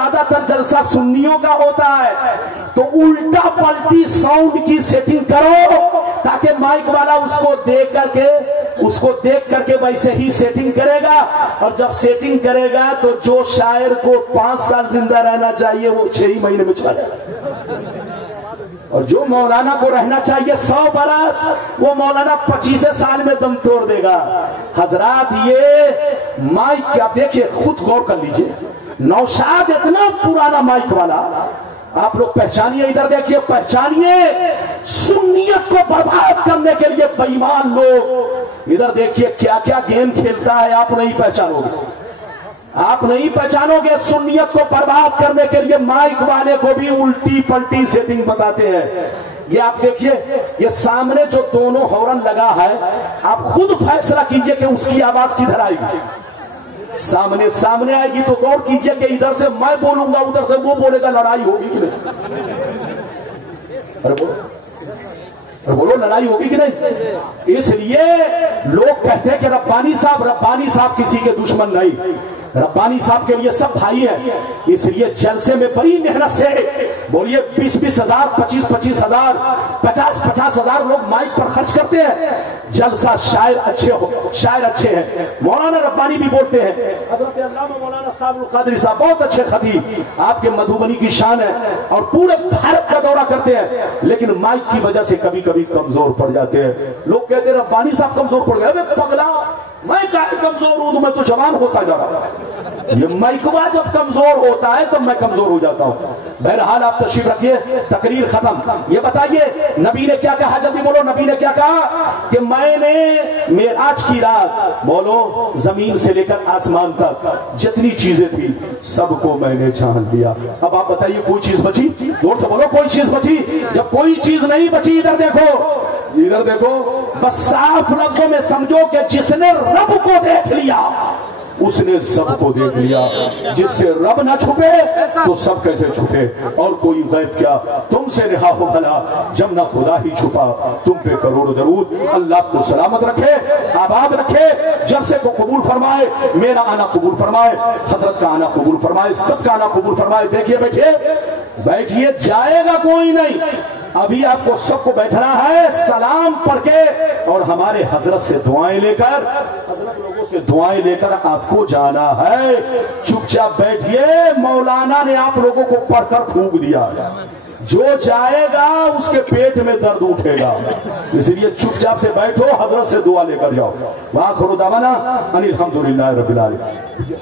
ज्यादातर जलसा सुन्नियों का होता है, तो उल्टा पलटी साउंड की सेटिंग करो ताकि माइक वाला उसको देख करके वैसे ही सेटिंग करेगा। और जब सेटिंग करेगा तो जो शायर को 5 साल जिंदा रहना चाहिए वो 6 ही महीने में चला जाएगा, और जो मौलाना को रहना चाहिए 100 बरस वो मौलाना 25 साल में दम तोड़ देगा। हजरात, ये माइक क्या, देखिए खुद गौर कर लीजिए, नौशाद इतना पुराना माइक वाला, आप लोग पहचानिए, इधर देखिए, पहचानिए, सुन्नियत को बर्बाद करने के लिए बेईमान लोग, इधर देखिए क्या क्या गेम खेलता है, आप नहीं पहचानोगे, आप नहीं पहचानोगे। सुन्नियत को बर्बाद करने के लिए माइक वाले को भी उल्टी पलटी सेटिंग बताते हैं। ये आप देखिए, ये सामने जो दोनों हॉर्न लगा है, आप खुद फैसला कीजिए कि उसकी आवाज किधर आएगी। सामने आएगी तो गौर कीजिए कि इधर से मैं बोलूंगा, उधर से वो बोलेगा, लड़ाई होगी कि नहीं? अरे बोलो, लड़ाई होगी कि नहीं? इसलिए लोग कहते हैं कि रब्बानी साहब किसी के दुश्मन नहीं, रब्बानी साहब के लिए सब भाई है। इसलिए जलसे में बड़ी मेहनत से, बोलिए 20-20 हजार, 25-25 हजार, 50-50 हजार लोग माइक पर खर्च करते हैं। जलसा शायर अच्छे हैं। मौलाना रब्बानी भी बोलते हैं, हज़रत अल्लामा मौलाना साहब कादरी साहब बहुत अच्छे खतीब, आपके मधुबनी की शान है, और पूरे भारत का दौरा करते हैं, लेकिन माइक की वजह से कभी कभी कमजोर पड़ जाते हैं। लोग कहते हैं रब्बानी साहब कमजोर पड़ गए। अबे पगला, मैं काहे कमजोर हूं, तो मैं तो जवान होता जा रहा हूं। ये माइकवा जब कमजोर होता है तब मैं कमजोर हो जाता हूं। बहरहाल आप तशरीफ रखिए, तकरीर खत्म। ये बताइए नबी ने क्या कहा, जल्दी बोलो, नबी ने क्या कहा कि मैंने मेराज की रात, बोलो, जमीन से लेकर आसमान तक जितनी चीजें थी सबको मैंने जान लिया। अब आप बताइए कोई चीज बची? जोर से बोलो, कोई चीज बची? जब कोई चीज नहीं बची, इधर देखो, बस साफ लफ्जों में समझो कि जिसने रब को देख लिया उसने सबको देख लिया। जिससे रब ना छुपे तो सब कैसे छुपे? और कोई गैब क्या तुमसे रहा हो भला, जब ना खुदा ही छुपा तुम पे करोड़ों दरूद। अल्लाह को सलामत रखे, आबाद रखे, जलसे को कबूल फरमाए, मेरा आना कबूल फरमाए, हजरत का आना कबूल फरमाए, सबका आना कबूल फरमाए। देखिए बैठिए, जाएगा कोई नहीं, अभी आपको सबको बैठना है, सलाम पढ़ के और हमारे हजरत से दुआएं लेकर, हजरत लोगों से दुआएं लेकर आपको जाना है। चुपचाप बैठिए, मौलाना ने आप लोगों को पढ़कर फूंक दिया, जो जाएगा उसके पेट में दर्द उठेगा, इसलिए चुपचाप से बैठो, हजरत से दुआ लेकर जाओ। वाह खुदा दावाना अनिल हम्दुलिल्लाह रब्बिल आलमीन।